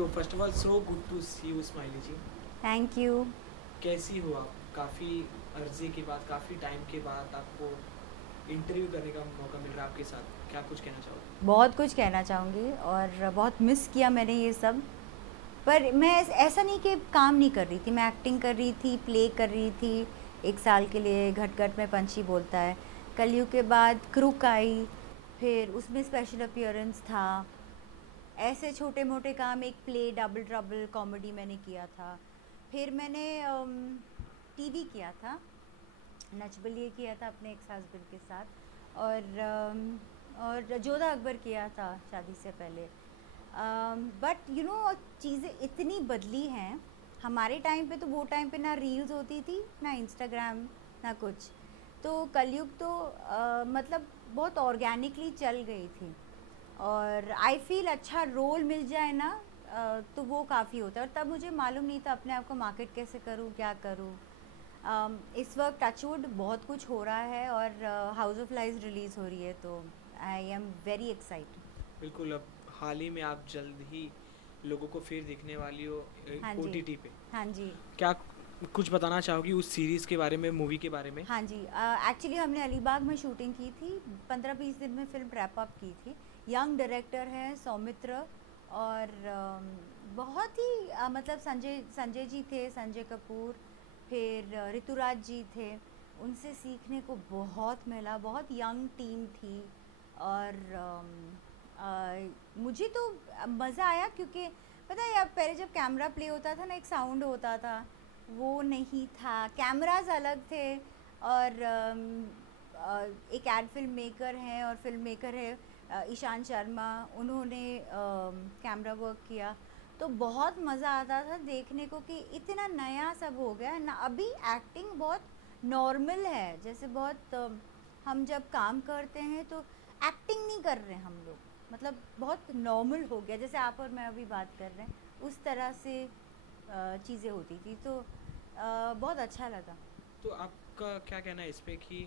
So first of all so good to see you Smiley ji. Thank you. कैसी हो आप? काफ़ी अर्जी के बाद, काफ़ी टाइम के बाद आपको इंटरव्यू करने का मौका मिल रहा है आपके साथ, क्या कुछ कहना चाहोगे? बहुत कुछ कहना चाहूँगी और बहुत मिस किया मैंने ये सब। पर मैं ऐसा नहीं कि काम नहीं कर रही थी, मैं एक्टिंग कर रही थी, प्ले कर रही थी 1 साल के लिए। घट घट में पंछी बोलता है। कलयुग के बाद क्रूक आई, फिर उसमें स्पेशल अपीयरेंस था। ऐसे छोटे मोटे काम, एक प्ले डबल ट्रबल कॉमेडी मैंने किया था। फिर मैंने टीवी किया था, नच बलिए किया था अपने एक्स हस्बैंड के साथ। और जोधा अकबर किया था शादी से पहले। बट यू नो चीज़ें इतनी बदली हैं। हमारे टाइम पे तो वो टाइम पे ना रील्स होती थी, ना इंस्टाग्राम, ना कुछ। तो कलयुग तो मतलब बहुत ऑर्गेनिकली चल गई थी। और आई फील अच्छा रोल मिल जाए ना तो वो काफ़ी होता है। और तब मुझे मालूम नहीं था अपने आप को मार्केट कैसे करूँ, क्या करूँ। इस वक्त टचवुड बहुत कुछ हो रहा है और हाउस ऑफ लाइज रिलीज़ हो रही है, तो आई एम वेरी एक्साइटेड। बिल्कुल, अब हाल ही में आप जल्द ही लोगों को फिर दिखने वाली हो हाँ जी। ओटीटी पे। हाँ जी। क्या कुछ बताना चाहोगी उस सीरीज़ के बारे में, मूवी के बारे में? हाँ जी। एक्चुअली हमने अलीबाग में शूटिंग की थी। 15-20 दिन में फिल्म रैप अप की थी। यंग डायरेक्टर हैं सौमित्र। और बहुत ही मतलब संजय संजय जी थे, संजय कपूर। फिर ऋतुराज जी थे। उनसे सीखने को बहुत मिला। बहुत यंग टीम थी। और मुझे तो मज़ा आया, क्योंकि पता है यार, पहले जब कैमरा प्ले होता था ना, एक साउंड होता था, वो नहीं था। कैमरास अलग थे। और एक एड फिल्म मेकर हैं और फिल्म मेकर है ईशान शर्मा, उन्होंने कैमरा वर्क किया। तो बहुत मज़ा आता था देखने को कि इतना नया सब हो गया है ना। अभी एक्टिंग बहुत नॉर्मल है, जैसे बहुत हम जब काम करते हैं तो एक्टिंग नहीं कर रहे हम लोग, मतलब बहुत नॉर्मल हो गया, जैसे आप और मैं अभी बात कर रहे हैं उस तरह से चीज़ें होती थी। तो बहुत अच्छा लगा। तो आपका क्या कहना है इस पे कि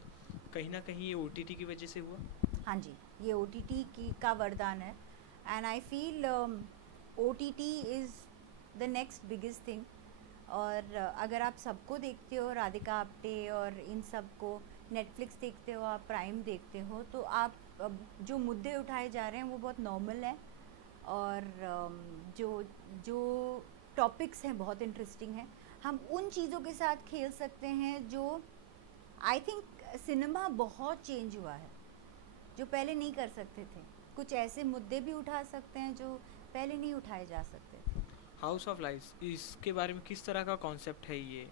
कहीं ना कहीं ये ओटीटी की वजह से हुआ? हाँ जी, ये ओटीटी की का वरदान है। And I feel OTT is the next biggest thing. और अगर आप सबको देखते हो, राधिका आप्टे और इन सब को, नेटफ्लिक्स देखते हो, आप प्राइम देखते हो, तो आप जो मुद्दे उठाए जा रहे हैं वो बहुत नॉर्मल है। और जो जो टॉपिक्स हैं बहुत इंटरेस्टिंग हैं। हम उन चीज़ों के साथ खेल सकते हैं जो आई थिंक सिनेमा बहुत चेंज हुआ है, जो पहले नहीं कर सकते थे। कुछ ऐसे मुद्दे भी उठा सकते हैं जो पहले नहीं उठाए जा सकते थे। हाउस ऑफ लाइफ इसके बारे में किस तरह का कॉन्सेप्ट है ये?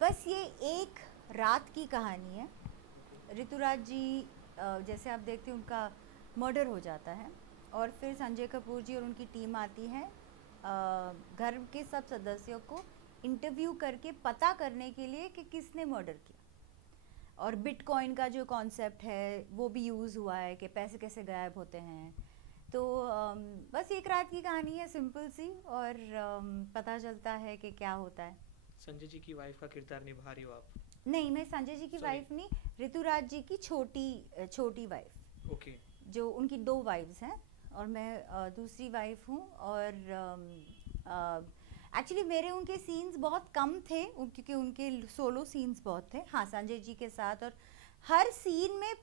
बस ये एक रात की कहानी है। ओके। ऋतुराज जी जैसे आप देखते हैं उनका मर्डर हो जाता है। और फिर संजय कपूर जी और उनकी टीम आती है घर के सब सदस्यों को इंटरव्यू करके पता करने के लिए कि किसने मर्डर किया। और बिटकॉइन का जो कॉन्सेप्ट है वो भी यूज़ हुआ है कि पैसे कैसे गायब होते हैं। तो बस एक रात की कहानी है, सिंपल सी। और पता चलता है कि क्या होता है। संजय जी की वाइफ का किरदार निभा रही हो आप? नहीं, मैं संजय जी की सॉरी। वाइफ नहीं, ऋतुराज जी की छोटी वाइफ। ओके। जो उनकी 2 वाइफ्स हैं और मैं दूसरी वाइफ हूँ। और एक्चुअली मेरे उनके सीन्स बहुत कम थे, क्योंकि उनके सोलो सीन्स बहुत थे, हाँ, संजय जी के साथ। और हर सीन में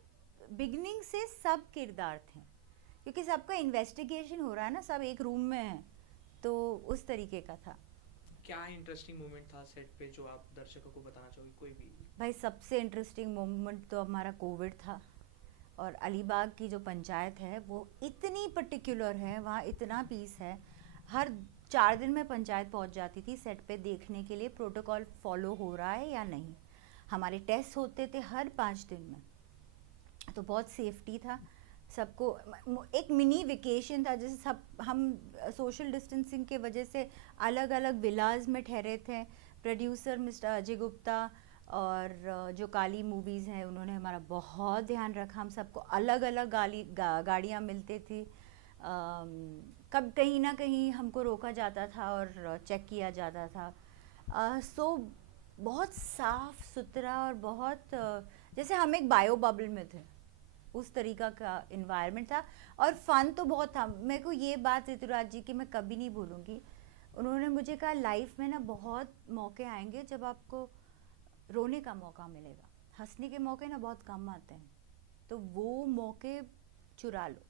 बिगनिंग से सब किरदार थे, क्योंकि सबका इन्वेस्टिगेशन हो रहा है ना, सब एक रूम में हैं, तो उस तरीके का था। क्या इंटरेस्टिंग मोमेंट था सेट पे जो आप दर्शकों को बताना चाहोगे, कोई भी? भाई सबसे इंटरेस्टिंग मोमेंट तो हमारा कोविड था। और अलीबाग की जो पंचायत है वो इतनी पर्टिकुलर है, वहाँ इतना पीस है। हर 4 दिन में पंचायत पहुँच जाती थी सेट पे देखने के लिए प्रोटोकॉल फॉलो हो रहा है या नहीं। हमारे टेस्ट होते थे हर 5 दिन में, तो बहुत सेफ्टी था सबको। एक मिनी वेकेशन था, जैसे सब हम सोशल डिस्टेंसिंग के वजह से अलग अलग विलाज में ठहरे थे। प्रोड्यूसर मिस्टर अजय गुप्ता और जो काली मूवीज़ हैं उन्होंने हमारा बहुत ध्यान रखा। हम सबको अलग अलग गाड़ियाँ मिलती थी। कब कहीं ना कहीं हमको रोका जाता था और चेक किया जाता था। सो बहुत साफ सुथरा और बहुत जैसे हम एक बायो बबल में थे। उस तरीका का इन्वायरमेंट था। और फन तो बहुत था। मेरे को ये बात ऋतुराज जी की मैं कभी नहीं भूलूंगी। उन्होंने मुझे कहा लाइफ में ना बहुत मौके आएंगे जब आपको रोने का मौका मिलेगा, हंसने के मौके ना बहुत कम आते हैं, तो वो मौके चुरा लो।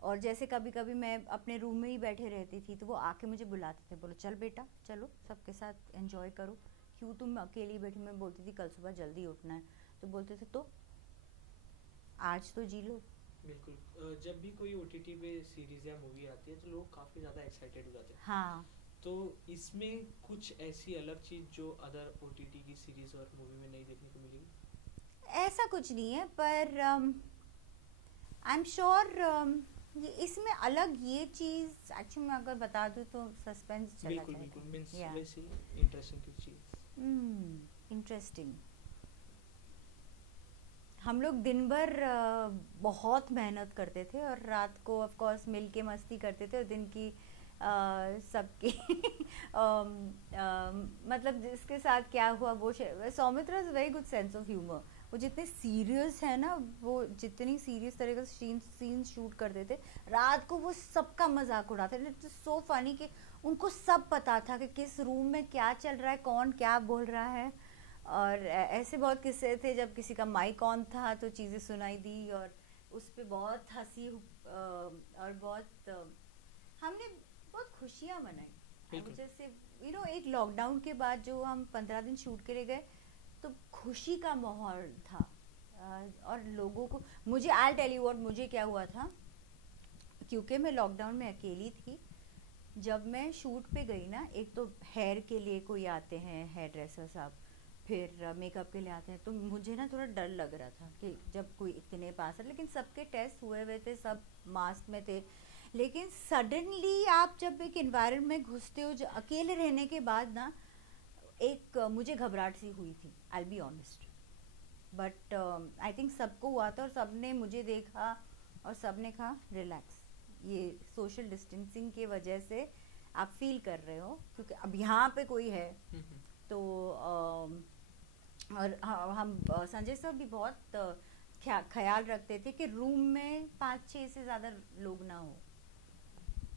और जैसे कभी कभी मैं अपने रूम में ही बैठे रहती थी तो वो आके मुझे बुलाते थे, बोलो चल बेटा चलो सबके साथ एंजॉय करो, क्यों तुम अकेली बैठी। मैं बोलती थी कल सुबह जल्दी उठना है, तो बोलते थे तो आज तो जी लो। बिल्कुल। जब भी कोई ओटीटी पे सीरीज या मूवी आती है तो लोग काफ़ी ज़्यादा एक्साइटेड हो जाते हैं। हाँ, तो इसमें कुछ ऐसी अलग चीज़ जो अदर ओटीटी की सीरीज और मूवी में नहीं देखने को मिलेगी? ऐसा कुछ नहीं है, पर आई एम श्योर इसमें अलग ये चीज़ एक्चुअली मैं अगर बता दूँ तो सस्पेंस चला बिल्कुल बिल्कुल, जाएगा। मीन्स या वैसे इंटरेस्टिंग की चीज़। इंटरेस्टिंग। हम लोग दिन भर बहुत मेहनत करते थे और रात को ऑफ कोर्स मिल के मस्ती करते थे, और दिन की सबकी मतलब जिसके साथ क्या हुआ वो Soumitra is very good sense of humour. वो जितने सीरियस है ना, वो जितनी सीरियस तरीके से सीन शूट करते थे, रात को वो सबका मजाक उड़ाते थे। इट्स सो फनी कि उनको सब पता था कि किस रूम में क्या चल रहा है, कौन क्या बोल रहा है। और ऐसे बहुत किस्से थे जब किसी का माइक ऑन था तो चीज़ें सुनाई दी, और उस पर बहुत हंसी और बहुत हमने बहुत खुशियाँ मनाई। बिल्कुल। जैसे एक लॉकडाउन के बाद जो हम 15 दिन शूट के लिए गए तो खुशी का माहौल था। और लोगों को, मुझे आई टेल यू व्हाट मुझे क्या हुआ था, क्योंकि मैं लॉकडाउन में अकेली थी। जब मैं शूट पे गई ना, एक तो हेयर के लिए कोई आते हैं हेयर ड्रेसर साहब, फिर मेकअप के लिए आते हैं, तो मुझे ना थोड़ा डर लग रहा था कि जब कोई इतने पास है, लेकिन सबके टेस्ट हुए हुए थे, सब मास्क में थे। लेकिन सडनली आप जब एक एनवायरनमेंट में घुसते हो जो अकेले रहने के बाद ना, एक मुझे घबराहट सी हुई थी, I be honest. But I think सबको हुआ था और सबने मुझे देखा और सबने कहा रिलैक्स, ये सोशल डिस्टेंसिंग की वजह से आप फील कर रहे हो, क्योंकि अब यहाँ पे कोई है। तो और हम संजय सर भी बहुत ख्याल रखते थे कि रूम में 5-6 से ज़्यादा लोग ना हो।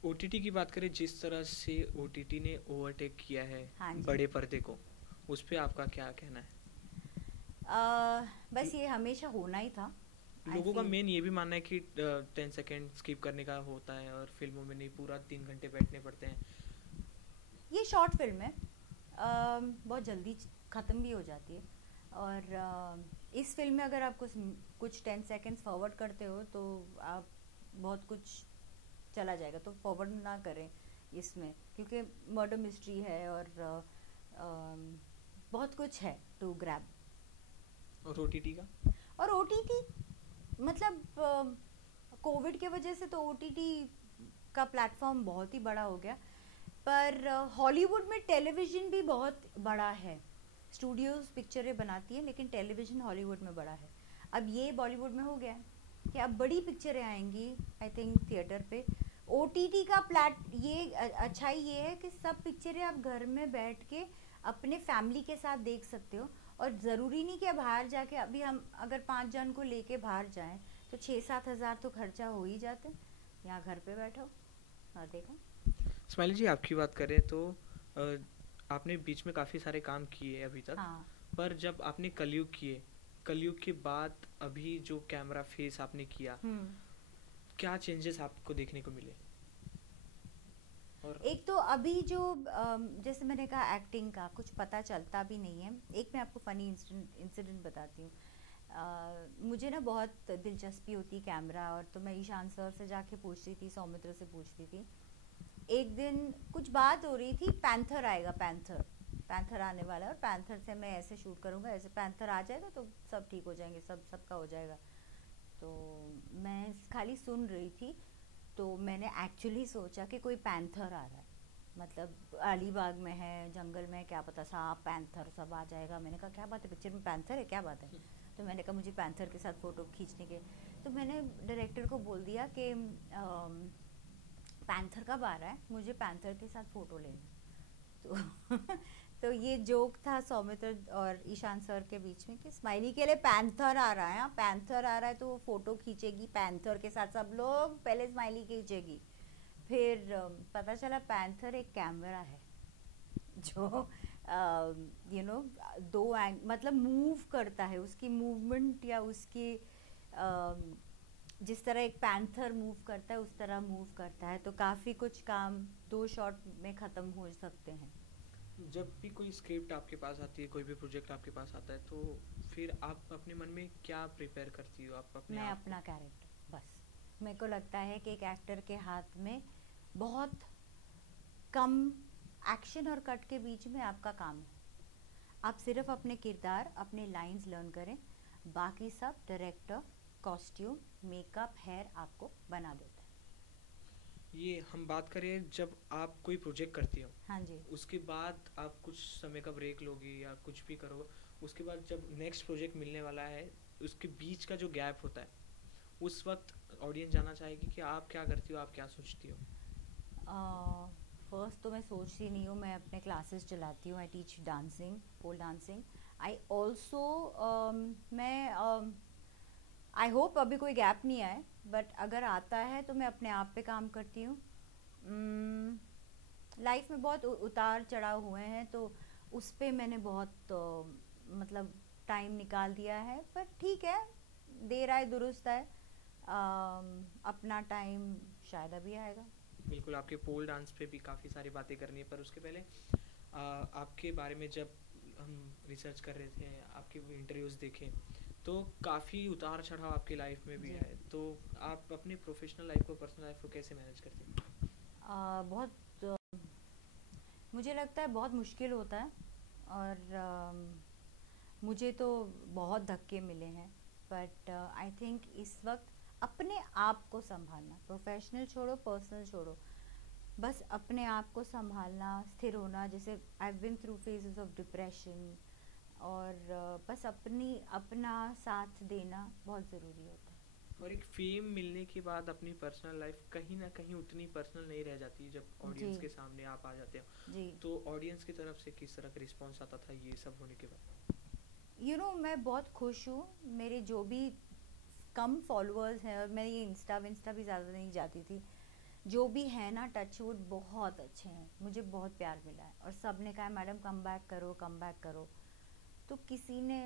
ओटीटी की बात करें, जिस तरह से ओटीटी ने ओवरटेक किया है हाँ जी। बड़े पर्दे को, उस पे आपका क्या कहना है? बस ये हमेशा होना ही था। लोगों का मेन ये भी मानना है कि 10 सेकेंड स्किप करने का होता है और फिल्मों में नहीं, पूरा 3 घंटे बैठने पड़ते हैं। ये शॉर्ट फिल्म है, बहुत जल्दी ख़त्म भी हो जाती है। और इस फिल्म में अगर आप कुछ 10 सेकेंड्स फॉरवर्ड करते हो तो आप बहुत कुछ चला जाएगा, तो फॉरवर्ड ना करें इसमें, क्योंकि मर्डर मिस्ट्री है और बहुत कुछ है टू ग्रैब। और ओटीटी का? और ओटीटी मतलब कोविड के वजह से तो ओटीटी का प्लेटफॉर्म बहुत ही बड़ा हो गया, पर हॉलीवुड में टेलीविज़न भी बहुत बड़ा है। स्टूडियोज़ पिक्चरें बनाती हैं, लेकिन टेलीविज़न हॉलीवुड में बड़ा है। अब ये बॉलीवुड में हो गया है कि अब बड़ी पिक्चरें आएंगी आई थिंक थिएटर पे। ओटीटी का ये अच्छाई ये है कि सब पिक्चरें आप घर में बैठ के अपने फैमिली के साथ देख सकते हो, और ज़रूरी नहीं कि बाहर जाके, अभी हम अगर 5 जन को लेके बाहर जाएं तो 6-7 हज़ार तो खर्चा हो ही जाते हैं। यहाँ घर पे बैठो और देखो। स्माइली जी, आपकी बात करें तो आपने बीच में काफ़ी सारे काम किए अभी तक। हाँ। पर जब आपने कलयुग किए, कलयुग के बाद अभी जो कैमरा फेस आपने किया, क्या चेंजेस आपको देखने को मिले? और एक तो अभी जो जैसे मैंने कहा एक्टिंग का कुछ पता चलता भी नहीं है। एक मैं आपको फ़नी इंसिडेंट बताती हूँ। मुझे ना बहुत दिलचस्पी होती कैमरा, और तो मैं ईशान सर से जाके पूछती थी, सौमित्र से पूछती थी। एक दिन कुछ बात हो रही थी, पैंथर आएगा, पैंथर आने वाला है, और पैंथर से मैं ऐसे शूट करूँगा, ऐसे पैंथर आ जाएगा तो सब ठीक हो जाएंगे, सबका हो जाएगा। तो मैं खाली सुन रही थी, तो मैंने एक्चुअली सोचा कि कोई पैंथर आ रहा है, मतलब अलीबाग में है, जंगल में, क्या पता सांप पैंथर सब आ जाएगा। मैंने कहा क्या बात है, पिक्चर में पैंथर है, क्या बात है? तो मैंने कहा मुझे पैंथर के साथ फ़ोटो खींचने के। तो मैंने डायरेक्टर को बोल दिया कि पैंथर कब आ रहा है, मुझे पैंथर के साथ फ़ोटो लेना। तो तो ये जोक था सौमित्र और ईशान सर के बीच में कि स्माइली के लिए पैंथर आ रहा है, पैंथर आ रहा है तो वो फोटो खींचेगी पैंथर के साथ, सब लोग पहले स्माइली खींचेगी, फिर पता चला पैंथर एक कैमरा है जो यू नो दो मतलब मूव करता है, उसकी मूवमेंट या उसकी जिस तरह एक पैंथर मूव करता है उस तरह मूव करता है, तो काफ़ी कुछ काम 2 शॉट में ख़त्म हो सकते हैं। जब भी कोई स्क्रिप्ट आपके पास आती है, कोई भी प्रोजेक्ट आपके पास आता है, तो फिर आप अपने मन में क्या प्रिपेयर करती हो? आप अपने मैं आप अपना कैरेक्टर, बस मेरे को लगता है कि एक एक्टर के हाथ में बहुत कम एक्शन और कट के बीच में आपका काम है, आप सिर्फ अपने किरदार, अपने लाइंस लर्न करें, बाकी सब डायरेक्टर, कॉस्ट्यूम, मेकअप, हेयर आपको बना देता है। ये हम बात करें जब आप कोई प्रोजेक्ट करती हो, हाँ जी, उसके बाद आप कुछ समय का ब्रेक लोगी या कुछ भी करो, उसके बाद जब नेक्स्ट प्रोजेक्ट मिलने वाला है, उसके बीच का जो गैप होता है, उस वक्त ऑडियंस जानना चाहेगी कि आप क्या करती हो, आप क्या सोचती हो? फर्स्ट तो मैं सोचती नहीं हूँ, मैं अपने क्लासेस चलाती हूँ, I teach dancing, pole dancing. I also मैं आई होप अभी कोई गैप नहीं आए, बट अगर आता है तो मैं अपने आप पे काम करती हूँ। लाइफ में बहुत उतार चढ़ाव हुए हैं, तो उस पे मैंने बहुत मतलब टाइम निकाल दिया है, पर ठीक है, देर आए दुरुस्त आए, अपना टाइम शायद अभी आएगा। बिल्कुल, आपके पोल डांस पे भी काफ़ी सारी बातें करनी है, पर उसके पहले आपके बारे में जब हम रिसर्च कर रहे थे, आपके इंटरव्यूज़ देखे, तो काफ़ी उतार चढ़ाव आपकी लाइफ में भी जी। है, तो आप अपनी प्रोफेशनल लाइफ को, पर्सनल लाइफ को कैसे मैनेज करते हैं? बहुत मुझे लगता है बहुत मुश्किल होता है, और मुझे तो बहुत धक्के मिले हैं, बट आई थिंक इस वक्त अपने आप को संभालना, प्रोफेशनल छोड़ो, पर्सनल छोड़ो, बस अपने आप को संभालना, स्थिर होना, जैसे I have been through phases of depression, और बस अपना साथ देना बहुत ज़रूरी होता है। और एक फेम मिलने के बाद अपनी पर्सनल लाइफ कहीं ना कहीं उतनी पर्सनल नहीं रह जाती जब ऑडियंस जी के सामने आप आ जाते हो, जी, तो ऑडियंस की तरफ से किस तरह का रिस्पॉन्स आता था ये सब होने के बाद? मैं बहुत खुश हूँ, मेरे जो भी कम फॉलोअर्स हैं, और मैं ये इंस्टा भी ज़्यादा नहीं जाती थी, जो भी है ना टचवुड बहुत अच्छे हैं, मुझे बहुत प्यार मिला है, और सब ने कहा मैडम कम बैक करो, कम बैक करो, तो किसी ने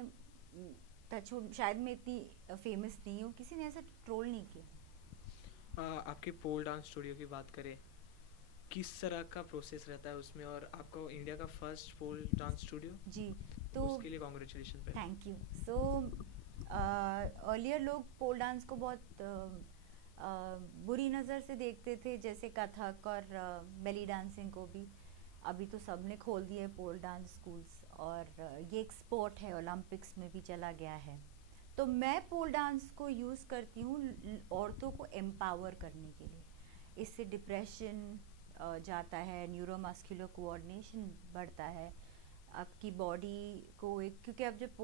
टचवुड, शायद मैं इतनी फेमस नहीं हूँ, किसी ने ऐसा ट्रोल नहीं किया। आपके पोल डांस स्टूडियो की बात करें, किस तरह का प्रोसेस रहता है उसमें, और आपका इंडिया का फर्स्ट पोल डांस स्टूडियो, जी, तो उसके लिए कॉन्ग्रेचुलेशन पे। Thank you. सो अर्लियर लोग पोल डांस को बहुत बुरी नज़र से देखते थे, जैसे कथक और बेली डांसिंग को भी। अभी तो सब ने खोल दिए पोल डांस स्कूल्स, और ये एक स्पोर्ट है, ओलंपिक्स में भी चला गया है। तो मैं पोल डांस को यूज़ करती हूँ औरतों को एम्पावर करने के लिए। इससे डिप्रेशन जाता है, न्यूरोमस्कुलर कोऑर्डिनेशन बढ़ता है, आपकी बॉडी को एक, क्योंकि आप जब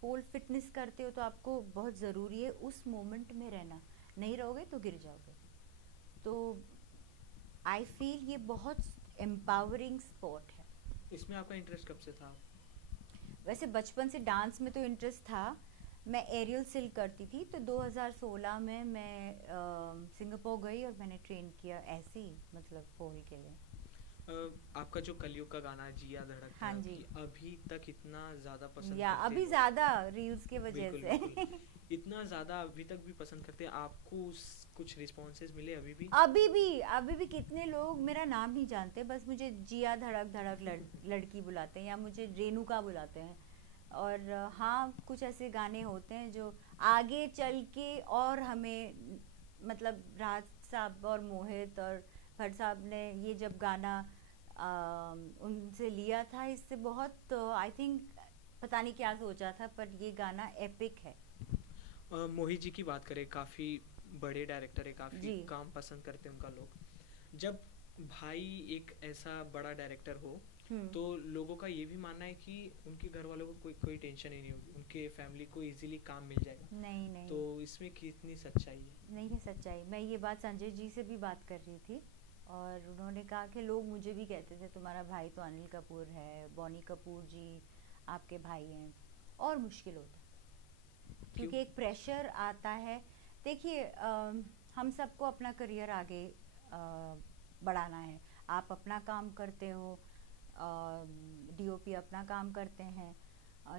पोल फिटनेस करते हो तो आपको बहुत ज़रूरी है उस मोमेंट में रहना, नहीं रहोगे तो गिर जाओगे। तो आई फील ये बहुत एम्पावरिंग स्पोर्ट है। इसमें आपका इंटरेस्ट कब से था? वैसे बचपन से डांस में तो इंटरेस्ट था, मैं एरियल सिल्क करती थी, तो 2016 में मैं सिंगापुर गई और मैंने ट्रेन किया ऐसे ही, मतलब पोल के लिए। आपका जो कलयुग का गाना है जिया धड़क हाँ धड़क, जी, कि अभी तक इतना ज़्यादा पसंद या करते अभी हैं ज़्यादा रील्स की वजह बिल्कुल से बिल्कुल, इतना ज़्यादा अभी तक भी पसंद करते हैं, आपको कुछ रिस्पॉन्सेज मिले अभी भी? अभी भी कितने लोग मेरा नाम नहीं जानते, बस मुझे जिया धड़क धड़क लड़की बुलाते हैं, या मुझे रेणुका बुलाते हैं। और हाँ, कुछ ऐसे गाने होते हैं जो आगे चल के, और हमें मतलब राज साहब और मोहित और भट्ट साहब ने ये जब गाना उनसे लिया था, इससे बहुत आई थिंक पता नहीं क्या सोचा था, पर ये गाना एपिक है। मोहित जी की बात करें, काफ़ी बड़े डायरेक्टर है, काफ़ी जी, काम पसंद करते हैं उनका लोग। जब भाई एक ऐसा बड़ा डायरेक्टर हो, तो लोगों का ये भी मानना है कि उनके घर वालों को कोई टेंशन ही नहीं होगी, उनके फैमिली को इजीली काम मिल जाएगा। नहीं नहीं तो इसमें कितनी सच्चाई है? नहीं है सच्चाई। मैं ये बात संजय जी से भी बात कर रही थी, और उन्होंने कहा कि लोग मुझे भी कहते थे तुम्हारा भाई तो अनिल कपूर है, बॉनी कपूर जी आपके भाई हैं, और मुश्किल होता है क्यों? क्योंकि एक प्रेशर आता है। देखिए हम सबको अपना करियर आगे बढ़ाना है। आप अपना काम करते हो, डीओपी अपना काम करते हैं,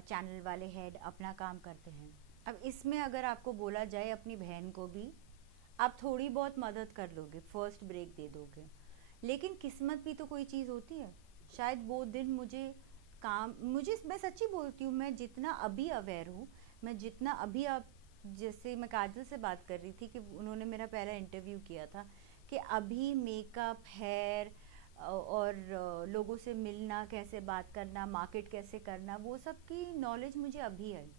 चैनल वाले हेड अपना काम करते हैं। अब इसमें अगर आपको बोला जाए अपनी बहन को भी आप थोड़ी बहुत मदद कर लोगे, फर्स्ट ब्रेक दे दोगे, लेकिन किस्मत भी तो कोई चीज़ होती है। शायद वो दिन मुझे मैं सच्ची बोलती हूँ, मैं जितना अभी अवेयर हूँ, मैं जितना अभी आप जैसे मैं काजल से बात कर रही थी कि उन्होंने मेरा पहला इंटरव्यू किया था कि अभी मेकअप, हेयर और लोगों से मिलना, कैसे बात करना, मार्केट कैसे करना, वो सब की नॉलेज मुझे अभी आई।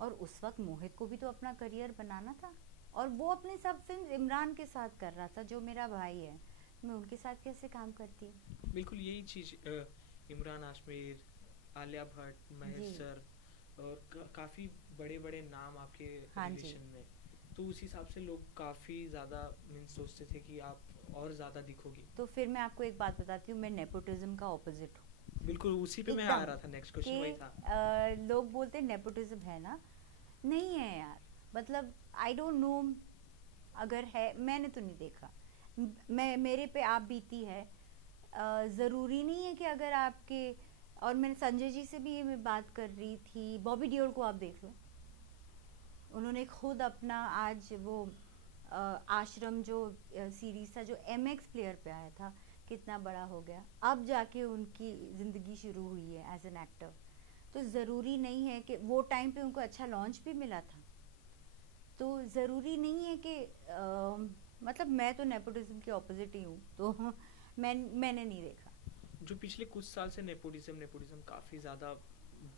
और उस वक्त मोहित को भी तो अपना करियर बनाना था, और वो अपनी सब फिल्म इमरान के साथ कर रहा था जो मेरा भाई है। मैं उनके साथ कैसे काम करती? बिल्कुल यही चीज़, इमरान हाशमी, आलिया भट्ट, जी। महेश सर और काफ़ी बड़े बड़े नाम आपके हाँ जी। रिलेशन में। तो उस हिसाब से लोग काफ़ी ज़्यादा मीन्स सोचते थे कि आप और ज़्यादा दिखोगी। तो फिर मैं आपको एक बात बताती हूँ, मैं नेपोटिज्म का ऑपोजिट हूँ बिल्कुल उसी पे मैं आ एकदम। रहा था, नेक्स्ट क्वेश्चन कि वही था। लोग बोलते नेपोटिज्म है ना, नहीं है यार। मतलब आई डोंट नो, अगर है मैंने तो नहीं देखा। मैं मेरे पे आप बीती है, ज़रूरी नहीं है कि अगर आपके, और मैंने संजय जी से भी ये मैं बात कर रही थी, बॉबी डियोल को आप देख लो, उन्होंने खुद अपना आज वो आश्रम जो सीरीज था जो MX प्लेयर पे आया था, कितना बड़ा हो गया, अब जाके उनकी ज़िंदगी शुरू हुई है एज एन एक्टर। तो ज़रूरी नहीं है कि वो टाइम पे उनको अच्छा लॉन्च भी मिला था, तो ज़रूरी नहीं है कि मतलब मैं तो नेपोटिज्म के ऑपोजिट ही हूँ, तो मैंने नहीं देखा। जो पिछले कुछ साल से नेपोटिज्म नेपोटिज्म काफ़ी ज़्यादा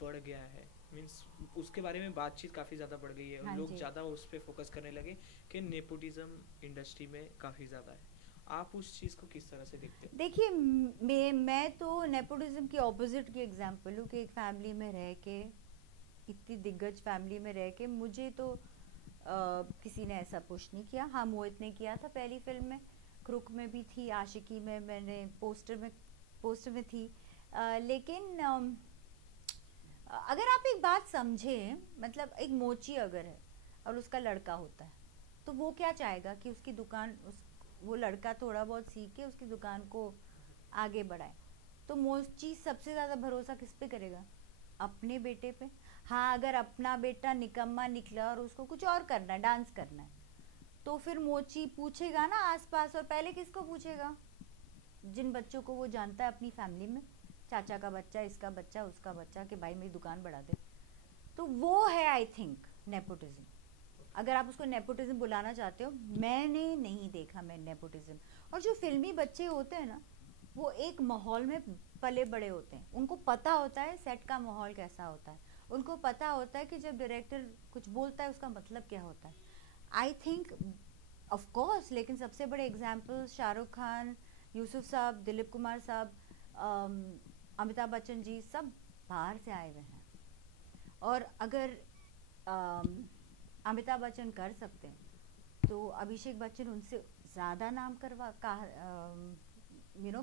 बढ़ गया है, मीन्स उसके बारे में बातचीत काफ़ी ज़्यादा बढ़ गई है और हाँ लोग जी। ज़्यादा उस पर फोकस करने लगे कि नेपोटिज्म इंडस्ट्री में काफ़ी ज़्यादा है। आप उस चीज़ को किस तरह से देखते हो? देखिए मैं तो नेपोटिज्म की ऑपोजिट की एग्जांपल हूँ कि एक फैमिली में रह के, इतनी दिग्गज फैमिली में रह के मुझे तो किसी ने ऐसा पुश नहीं किया। हाँ, मोहित ने किया था पहली फिल्म में, क्रुक में भी थी, आशिकी में मैंने पोस्टर में थी। लेकिन अगर आप एक बात समझें, मतलब एक मोची अगर है और उसका लड़का होता है, तो वो क्या चाहेगा कि उसकी दुकान, वो लड़का थोड़ा बहुत सीख के उसकी दुकान को आगे बढ़ाए। तो मोची सबसे ज़्यादा भरोसा किस पे करेगा? अपने बेटे पे। हाँ, अगर अपना बेटा निकम्मा निकला और उसको कुछ और करना है, डांस करना है, तो फिर मोची पूछेगा ना आसपास, और पहले किसको पूछेगा? जिन बच्चों को वो जानता है अपनी फैमिली में, चाचा का बच्चा, इसका बच्चा, उसका बच्चा, कि भाई मेरी दुकान बढ़ा दे। तो वो है आई थिंक नेपोटिज्म, अगर आप उसको नेपोटिज्म बुलाना चाहते हो। मैंने नहीं देखा मैं नेपोटिज्म। और जो फिल्मी बच्चे होते हैं ना, वो एक माहौल में पले बड़े होते हैं, उनको पता होता है सेट का माहौल कैसा होता है, उनको पता होता है कि जब डायरेक्टर कुछ बोलता है उसका मतलब क्या होता है। आई थिंक ऑफ कोर्स, लेकिन सबसे बड़े एग्जाम्पल शाहरुख खान, यूसुफ साहब, दिलीप कुमार साहब, अमिताभ बच्चन जी, सब बाहर से आए हुए हैं। और अगर अमिताभ बच्चन कर सकते हैं तो अभिषेक बच्चन उनसे ज़्यादा नाम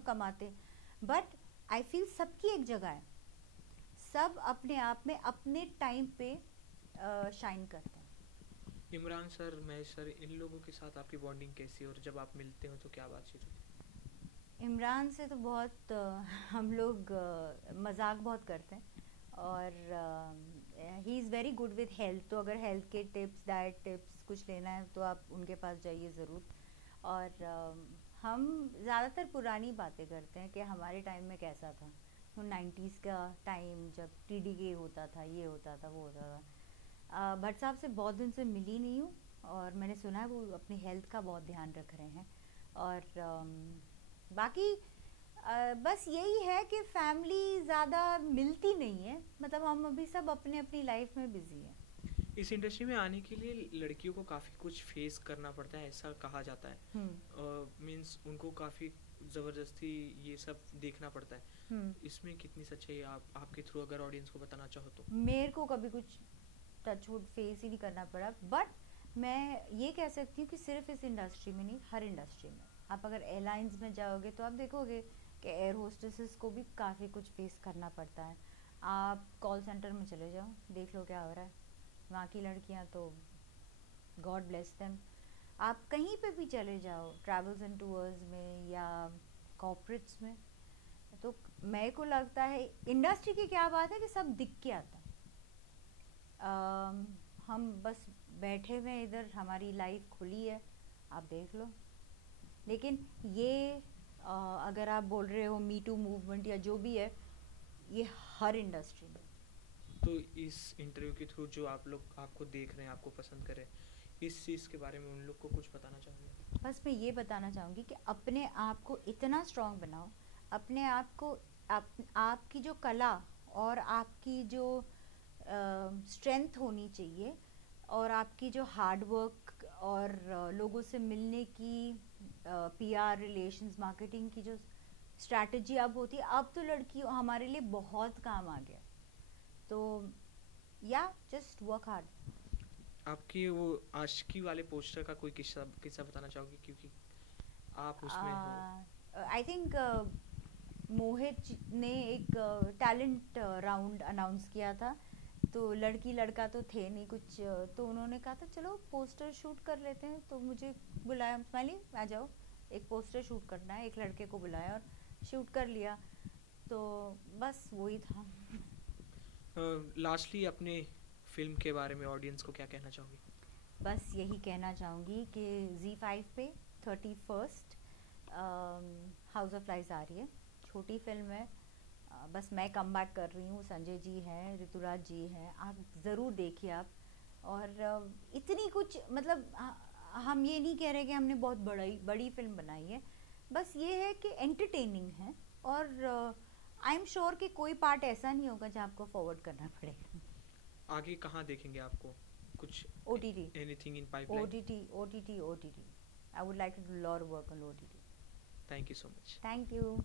कमाते। बट आई फील सबकी एक जगह है, सब अपने आप में अपने टाइम पे शाइन करते हैं। इमरान सर, महेश सर, इन लोगों के साथ आपकी बॉन्डिंग कैसी है और जब आप मिलते हो तो क्या बातचीत होती इमरान से तो बहुत हम लोग मजाक बहुत करते हैं, और he is very good with health. तो अगर हेल्थ के टिप्स, डाइट टिप्स कुछ लेना है तो आप उनके पास जाइए ज़रूर। और हम ज़्यादातर पुरानी बातें करते हैं कि हमारे टाइम में कैसा था, तो 90s का टाइम जब TDK होता था, ये होता था, वो होता था। भट्ट साहब से बहुत दिन से मिली नहीं हूँ, और मैंने सुना है वो अपनी हेल्थ का बहुत ध्यान रख रहे हैं। और बाकी बस यही है कि फैमिली ज़्यादा मिलती नहीं है, मतलब हम अभी सब अपने अपनी लाइफ में बिजी हैं। है? इस इंडस्ट्री में आने के लिए लड़कियों को काफ़ी कुछ फेस करना पड़ता है, ऐसा कहा जाता है। मीन्स उनको काफ़ी ज़बरदस्ती ये सब देखना पड़ता है। इसमें कितनी सच्चाई है, आप आपके थ्रू अगर ऑडियंस को बताना चाहो तो? मेरे को कभी कुछ टचवुड फेस ही नहीं करना पड़ा, बट मैं ये कह सकती हूँ कि सिर्फ इस इंडस्ट्री में नहीं, हर इंडस्ट्री में आप अगर एयरलाइंस में जाओगे तो आप देखोगे कि एयर होस्टेसेस को भी काफ़ी कुछ फेस करना पड़ता है। आप कॉल सेंटर में चले जाओ, देख लो क्या हो रहा है। वहाँ की लड़कियाँ तो गॉड ब्लेस देम। आप कहीं पे भी चले जाओ, ट्रैवल्स एंड टूर्स में या कॉर्पोरेट्स में, तो मेरे को लगता है इंडस्ट्री की क्या बात है कि सब दिख के आता है। हम बस बैठे हुए हैं इधर, हमारी लाइफ खुली है, आप देख लो। लेकिन ये अगर आप बोल रहे हो मी टू मूवमेंट या जो भी है, ये हर इंडस्ट्री में। तो इस इंटरव्यू के थ्रू जो आप लोग आपको देख रहे हैं, आपको पसंद करें, इस चीज़ के बारे में उन लोग को कुछ बताना चाहोगे? बस मैं ये बताना चाहूँगी कि अपने आप को इतना स्ट्रांग बनाओ, अपने आप को, आपकी जो कला और आपकी जो स्ट्रेंथ होनी चाहिए, और आपकी जो हार्ड वर्क और लोगों से मिलने की पीआर रिलेशंस मार्केटिंग की जो स्ट्रैटेजी अब होती है, अब तो लड़कियों हमारे लिए बहुत काम आ गया। तो या जस्ट वर्क हार्ड। आपकी वो आशिकी वाले पोस्टर का कोई किस्सा किस्सा बताना चाहोगे, क्योंकि आप उसमें हो? आई थिंक मोहित ने एक टैलेंट राउंड अनाउंस किया था, तो लड़की लड़का तो थे नहीं कुछ, तो उन्होंने कहा था चलो पोस्टर शूट कर लेते हैं, तो मुझे बुलाया, स्माइली आ जाओ, एक पोस्टर शूट करना है। एक लड़के को बुलाया और शूट कर लिया, तो बस वही था। लास्टली अपने फिल्म के बारे में ऑडियंस को क्या कहना चाहोगे? बस यही कहना चाहूँगी कि Z5 पे 31st हाउस ऑफ लाइज आ रही है, छोटी फिल्म है। बस मैं कम बैक कर रही हूँ, संजय जी हैं, ऋतुराज जी हैं, आप ज़रूर देखिए आप। और इतनी कुछ मतलब हम ये नहीं कह रहे कि हमने बहुत बड़ी फिल्म बनाई है, बस ये है कि एंटरटेनिंग है। और आई एम श्योर कि कोई पार्ट ऐसा नहीं होगा जहाँ आपको फॉरवर्ड करना पड़ेगा। आगे कहाँ देखेंगे आपको? कुछ OTT, anything in pipeline? OTT, OTT. I would like to do a lot of work on OTT. Thank you so much. Thank you.